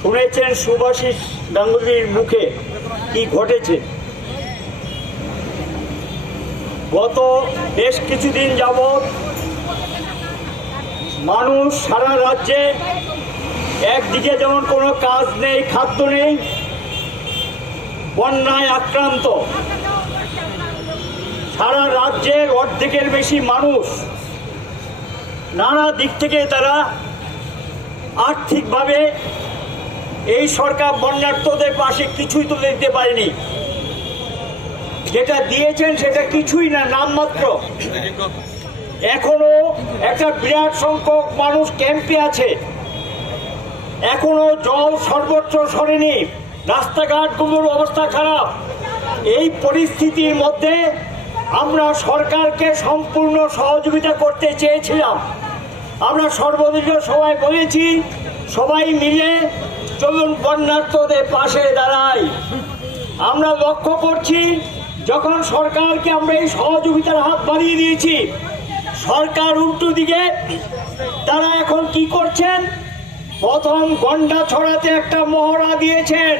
শুনেছেন শুভাশিস গাঙ্গুলির মুখে কি ঘটেছে। গত বেশ কিছুদিন যাবৎ মানুষ সারা রাজ্যে একদিকে যেমন কোনো কাজ নেই, খাদ্য নেই, বন্যায় আক্রান্ত। সারা রাজ্যের অর্ধেকের বেশি মানুষ নানা দিক থেকে তারা আর্থিকভাবে এই সরকার বন্যার্তদের পাশে কিছুই তুলে দিতে পারেনি। যেটা দিয়েছেন সেটা কিছুই না, নামমাত্র। এখনো একটা বিরাট সংখ্যক মানুষ ক্যাম্পে আছে, এখনো জল সর্বত্র সরেনি, রাস্তাঘাটগুলোর অবস্থা খারাপ। এই পরিস্থিতির মধ্যে আমরা সরকারকে সম্পূর্ণ সহযোগিতা করতে চেয়েছিলাম। আমরা সর্বদলীয় সভায় বলেছি, সবাই মিলে চলুন বন্যার্তদের পাশে দাঁড়াই। আমরা লক্ষ্য করছি, যখন সরকারকে আমরা এই সহযোগিতার হাত বাড়িয়ে দিয়েছি, সরকার উল্টো দিকে তারা এখন কি করছেন, প্রথম গন্ডা ছড়াতে একটা মহড়া দিয়েছেন।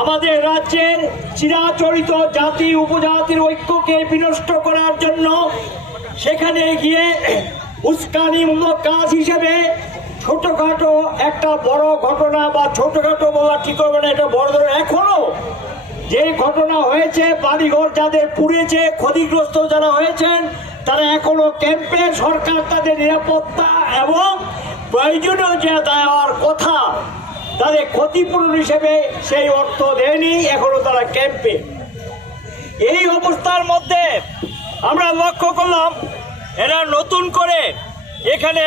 আমাদের রাজ্যের চিরাচরিত জাতি উপজাতির ঐক্যকে বিনষ্ট করার জন্য সেখানে গিয়ে উস্কানিমূলক কাজ হিসেবে ছোটখাটো একটা বড় ঘটনা, বা ছোটখাটো বলা ঠিক হবে না, এটা বড় ধরনের এখনো যে ঘটনা হয়েছে, বাড়িঘর যাদের পুড়েছে, ক্ষতিগ্রস্ত যারা হয়েছেন, তারা এখনো ক্যাম্পে। সরকার তাদের নিরাপত্তা এবং প্রয়োজনীয় যে দেওয়ার কথা তাদের ক্ষতিপূরণ হিসেবে সেই অর্থ দেয়নি, এখনো তারা ক্যাম্পে। এই অবস্থার মধ্যে আমরা লক্ষ্য করলাম এরা নতুন করে এখানে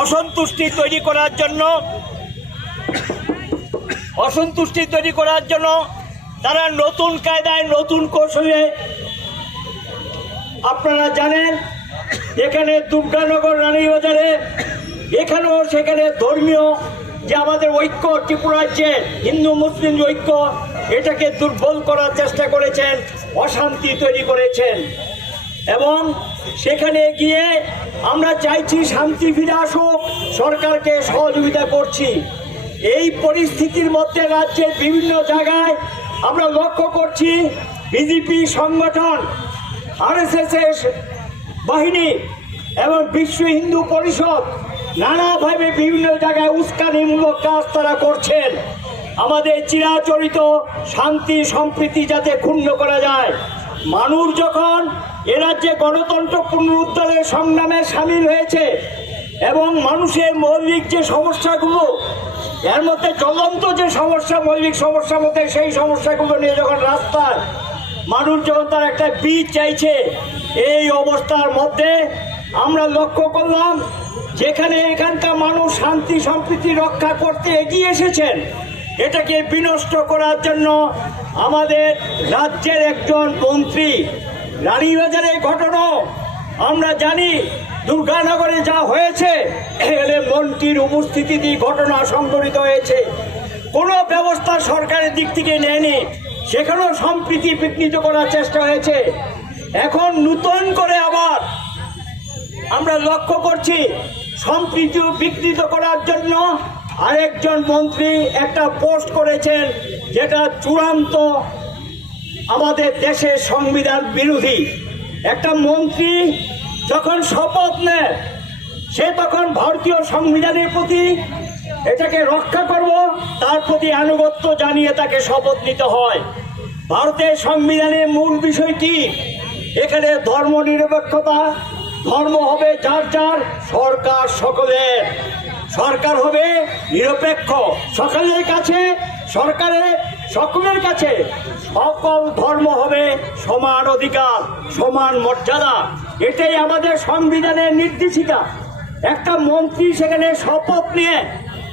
অসন্তুষ্টি তৈরি করার জন্য তারা নতুন কায়দায় নতুন কৌশলে, আপনারা জানেন এখানে দুর্গানগর রানীবাজারে এখানেও সেখানে ধর্মীয় যে আমাদের ঐক্য, ত্রিপুরা রাজ্যে হিন্দু মুসলিম ঐক্য, এটাকে দুর্বল করার চেষ্টা করেছেন, অশান্তি তৈরি করেছেন। এবং সেখানে গিয়ে আমরা চাইছি শান্তি ফিরে আসুক, সরকারকে সহযোগিতা করছি। এই পরিস্থিতির মধ্যে রাজ্যের বিভিন্ন জায়গায় আমরা লক্ষ্য করছি বিজেপি সংগঠন, আরএসএস বাহিনী এবং বিশ্ব হিন্দু পরিষদ নানাভাবে বিভিন্ন জায়গায় উস্কানিমূলক কাজ তারা করছেন। আমাদের চিরাচরিত শান্তি সম্প্রীতি যাতে ক্ষুণ্ণ করা যায়। মানুষ যখন এ রাজ্যে গণতন্ত্র পুনরুদ্ধারের সংগ্রামে সামিল হয়েছে এবং মানুষের মৌলিক যে সমস্যাগুলো, এর মধ্যে জ্বলন্ত যে সমস্যা, মৌলিক সমস্যার মধ্যে সেই সমস্যাগুলো নিয়ে যখন রাস্তায় মানুষ যখন তার একটা বীজ চাইছে, এই অবস্থার মধ্যে আমরা লক্ষ্য করলাম যেখানে এখানকার মানুষ শান্তি সম্প্রীতি রক্ষা করতে এগিয়ে এসেছেন, এটাকে বিনষ্ট করার জন্য আমাদের রাজ্যের একজন মন্ত্রী, রানীবাজারের ঘটনা আমরা জানি, দুর্গানগরে যা হয়েছে, এখানে মন্ত্রীর উপস্থিতিতে ঘটনা সংঘটিত হয়েছে। কোনো ব্যবস্থা সরকারের দিক থেকে নেয়নি, সেখানেও সম্প্রীতি বিঘ্নিত করার চেষ্টা হয়েছে। এখন নতুন করে আবার আমরা লক্ষ্য করছি সম্প্রীতি বিঘ্নিত করার জন্য আরেকজন মন্ত্রী একটা পোস্ট করেছেন, যেটা চূড়ান্ত আমাদের দেশের সংবিধান বিরোধী। একটা মন্ত্রী যখন শপথ নেয়, সে তখন ভারতীয় সংবিধানের প্রতি এটাকে রক্ষা করব, তার প্রতি আনুগত্য জানিয়ে তাকে শপথ নিতে হয়। ভারতের সংবিধানের মূল বিষয় কি? এখানে ধর্ম নিরপেক্ষতা, ধর্ম হবে যার যার, সরকার সকলের, সরকার হবে নিরপেক্ষ সকলের কাছে, সরকারের সকলের কাছে সকল ধর্ম হবে সমান অধিকার, সমান মর্যাদা। এটাই আমাদের সংবিধানের নির্দেশিকা। একটা মন্ত্রী সেখানে শপথ নিয়ে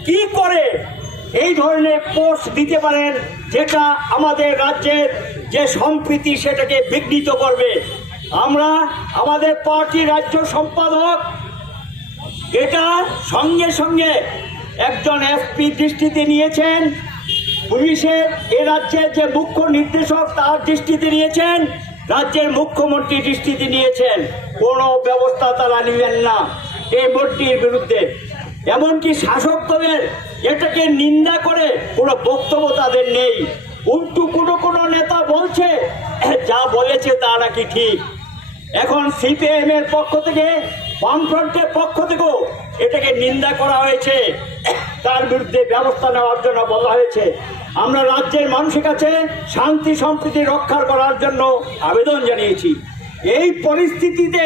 কি করে এই ধরনের পোস্ট দিতে পারেন, যেটা আমাদের রাজ্যের যে সম্প্রীতি সেটাকে বিঘ্নিত করবে? আমরা আমাদের পার্টির রাজ্য সম্পাদক এটা সঙ্গে সঙ্গে একজন এসপি দৃষ্টিতে নিয়েছেন, পুলিশের এ রাজ্যের যে মুখ্য নির্দেশক তার দৃষ্টিতে নিয়েছেন, রাজ্যের মুখ্যমন্ত্রী দৃষ্টিতে নিয়েছেন। কোনো ব্যবস্থা তারা নিলেন না এই মন্ত্রীর বিরুদ্ধে। এমনকি শাসক দলের এটাকে নিন্দা করে কোনো বক্তব্য তাদের নেই। উল্টো কোনো কোনো নেতা বলছে যা বলেছে তা নাকি ঠিক। এখন সিপিএম এর পক্ষ থেকে, বামফ্রন্টের পক্ষ থেকেও এটাকে নিন্দা করা হয়েছে, তার বিরুদ্ধে ব্যবস্থা নেওয়ার জন্য বলা হয়েছে। আমরা রাজ্যের মানুষের কাছে শান্তি সম্প্রীতি রক্ষা করার জন্য আবেদন জানিয়েছি। এই পরিস্থিতিতে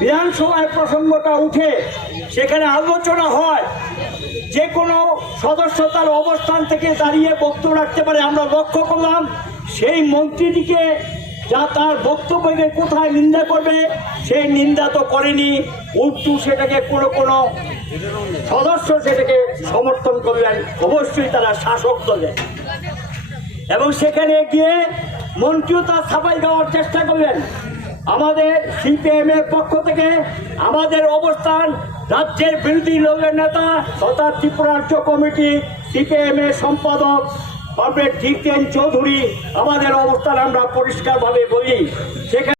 বিধানসভায় প্রসঙ্গটা উঠে সেখানে আলোচনা হয়, যে কোনো সদস্য তার অবস্থান থেকে দাঁড়িয়ে বক্তব্য রাখতে পারে। আমরা লক্ষ্য করলাম সেই মন্ত্রীটিকে যা তার বক্তব্যকে কোথায় নিন্দা করবে সেই নিন্দা তো করেনি, উল্টো সেটাকে কোনো কোনো সদস্য সেটাকে সমর্থন করলেন। অবশ্যই তারা শাসক দলে, এবং সেখানে গিয়ে মন্ত্রীও তার সাফাই দেওয়ার চেষ্টা করলেন। আমাদের সিপিএম এর পক্ষ থেকে আমাদের অবস্থান, রাজ্যের বিরোধী দলের নেতা তথা ত্রিপুরা রাজ্য কমিটি সিপিএম এর সম্পাদক কমরেড জিতেন চৌধুরী, আমাদের অবস্থান আমরা পরিষ্কারভাবে বলি। সেখানে